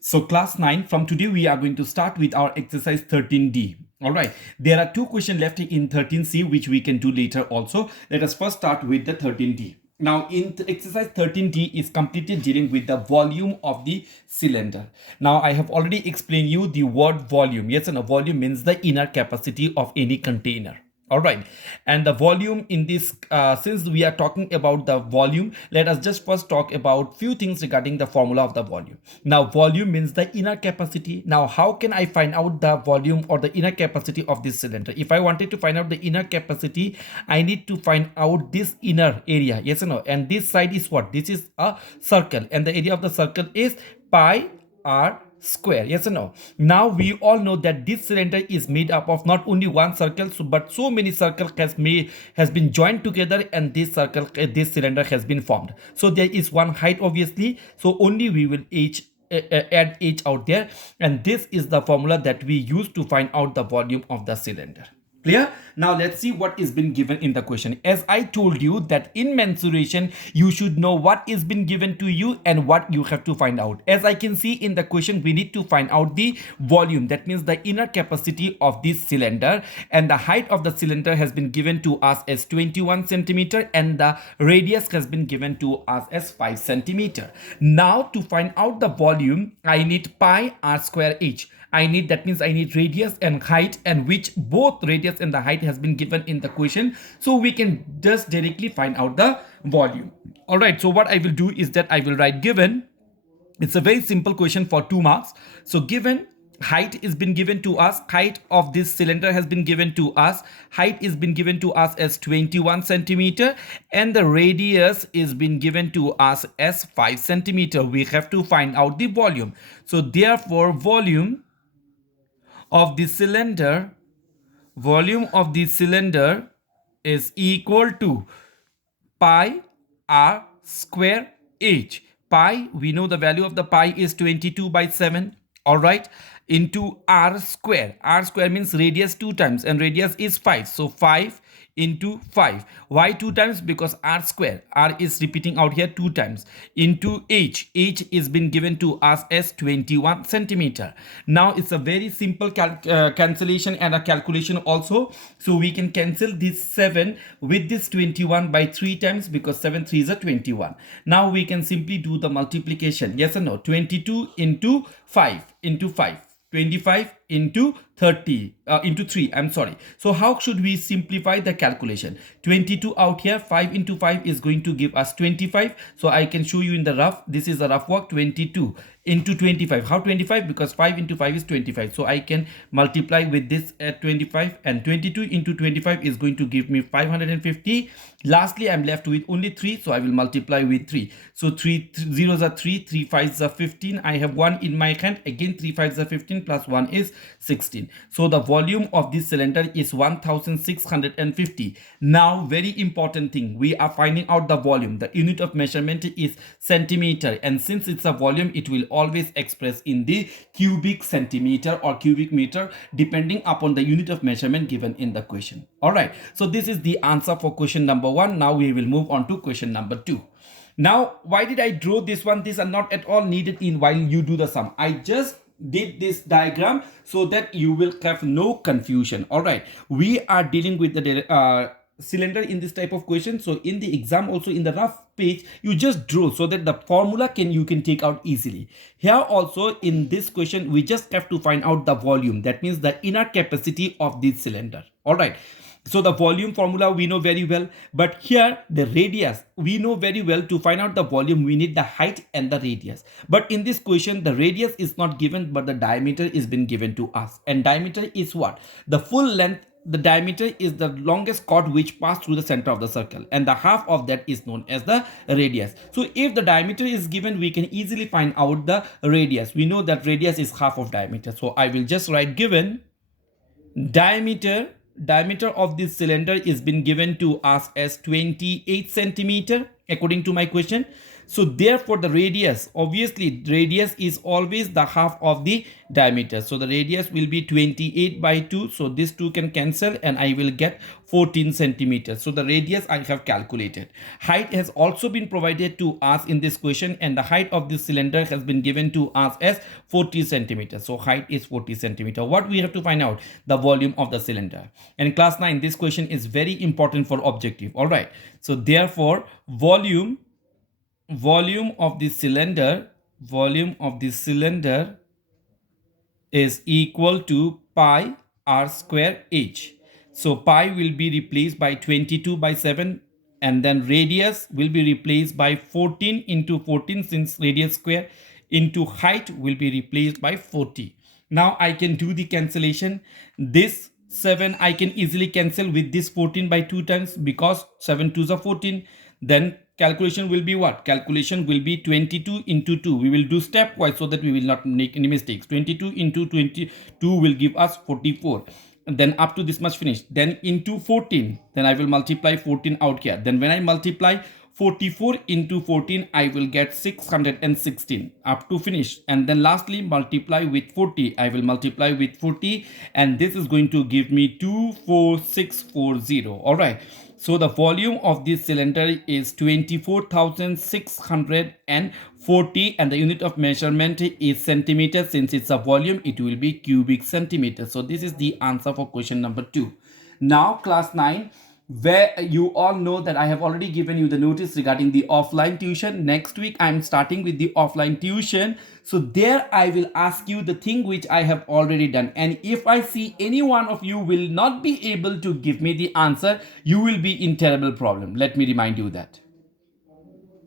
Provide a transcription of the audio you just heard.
So class 9, from today we are going to start with our exercise 13D. All right, there are two questions left in 13C which we can do later also. Let us first start with the 13D. Now in exercise 13D is completely dealing with the volume of the cylinder. Now I have already explained you the word volume. Yes, and a volume means the inner capacity of any container. All right, and the volume in this since we are talking about the volume, let us just first talk about few things regarding the formula of the volume. Now volume means the inner capacity. Now how can I find out the volume or the inner capacity of this cylinder? If I wanted to find out the inner capacity, I need to find out this inner area, yes or no? And this side is what? This is a circle, and the area of the circle is pi r square, yes or no? Now we all know that this cylinder is made up of not only one circle, but so many circles has been joined together, and this this cylinder has been formed. So there is one height obviously, so only we will add h out there, and this is the formula that we use to find out the volume of the cylinder. Clear? Now let's see what is been given in the question. As I told you that in mensuration, you should know what is been given to you and what you have to find out. As I can see in the question, we need to find out the volume. That means the inner capacity of this cylinder, and the height of the cylinder has been given to us as 21 centimeter, and the radius has been given to us as 5 centimeter. Now to find out the volume, I need pi r square h. That means I need radius and height, and which both radius and the height has been given in the question, so we can just directly find out the volume. All right, so what I will do is that I will write given. It's a very simple question for 2 marks. So given height is been given to us, height of this cylinder has been given to us, height is been given to us as 21 centimeter, and the radius is been given to us as 5 centimeter. We have to find out the volume. So therefore volume of the cylinder is equal to pi r square h. Pi, we know the value of the pi is 22/7. All right, into r square. R square means radius 2 times, and radius is 5, so 5 into 5. Why 2 times? Because r square, r is repeating out here 2 times, into h. H is been given to us as 21 centimeter. Now it's a very simple cancellation and a calculation also. So we can cancel this 7 with this 21 by 3 times, because 7 3 is a 21. Now we can simply do the multiplication, yes or no? 22 into 5 into 5. 25 into 30 into 3, I'm sorry. So how should we simplify the calculation? 22 out here, 5 into 5 is going to give us 25. So I can show you in the rough. This is a rough work. 22 into 25. How 25? Because 5 into 5 is 25. So I can multiply with this at 25, and 22 into 25 is going to give me 550. Lastly, I'm left with only 3, so I will multiply with 3. So 3 zeros are 3, 3 5s are 15. I have 1 in my hand. Again, 3 5s are 15 plus 1 is 16. So the volume of this cylinder is 1650. Now, very important thing, we are finding out the volume. The unit of measurement is centimeter, and since it's a volume, it will always express in the cubic centimeter or cubic meter, depending upon the unit of measurement given in the question. All right, so this is the answer for question number 1. Now we will move on to question number 2. Now, why did I draw this one? These are not at all needed in while you do the sum. I just did this diagram so that you will have no confusion. All right, we are dealing with the cylinder in this type of question. So in the exam also, in the rough page, you just draw so that the formula you can take out easily. Here also in this question, we just have to find out the volume. That means the inner capacity of this cylinder. All right, so the volume formula we know very well, but here the radius we know very well. To find out the volume, we need the height and the radius. But in this question, the radius is not given, but the diameter is been given to us. And diameter is what? The full length. The diameter is the longest chord which passed through the center of the circle, and the half of that is known as the radius. So if the diameter is given, we can easily find out the radius. We know that radius is half of diameter. So I will just write given diameter of this cylinder is been given to us as 28 centimeter according to my question. So therefore the radius, obviously radius is always the half of the diameter. So the radius will be 28 by 2. So this 2 can cancel and I will get 14 centimeters. So the radius I have calculated. Height has also been provided to us in this question, and the height of this cylinder has been given to us as 40 centimeters. So height is 40 centimeter. What we have to find out? The volume of the cylinder. And class 9, this question is very important for objective. All right. So therefore volume of the cylinder, is equal to pi r square h. So pi will be replaced by 22 by 7, and then radius will be replaced by 14 into 14, since radius square, into height will be replaced by 40. Now I can do the cancellation. This 7 I can easily cancel with this 14 by 2 times, because 7 2s are 14. Then calculation will be what? Calculation will be 22 into 2. We will do stepwise so that we will not make any mistakes. 22 into 22 will give us 44. And then up to this much finished. Then into 14. Then I will multiply 14 out here. Then when I multiply 44 into 14, I will get 616 up to finish. And then lastly multiply with 40. I will multiply with 40, and this is going to give me 24640. All right. So the volume of this cylinder is 24,640, and the unit of measurement is centimeter. Since it's a volume, it will be cubic centimeter. So this is the answer for question number 2. Now class 9, where you all know that I have already given you the notice regarding the offline tuition. Next week I am starting with the offline tuition. So there I will ask you the thing which I have already done, and if I see any one of you will not be able to give me the answer, you will be in terrible problem. Let me remind you that.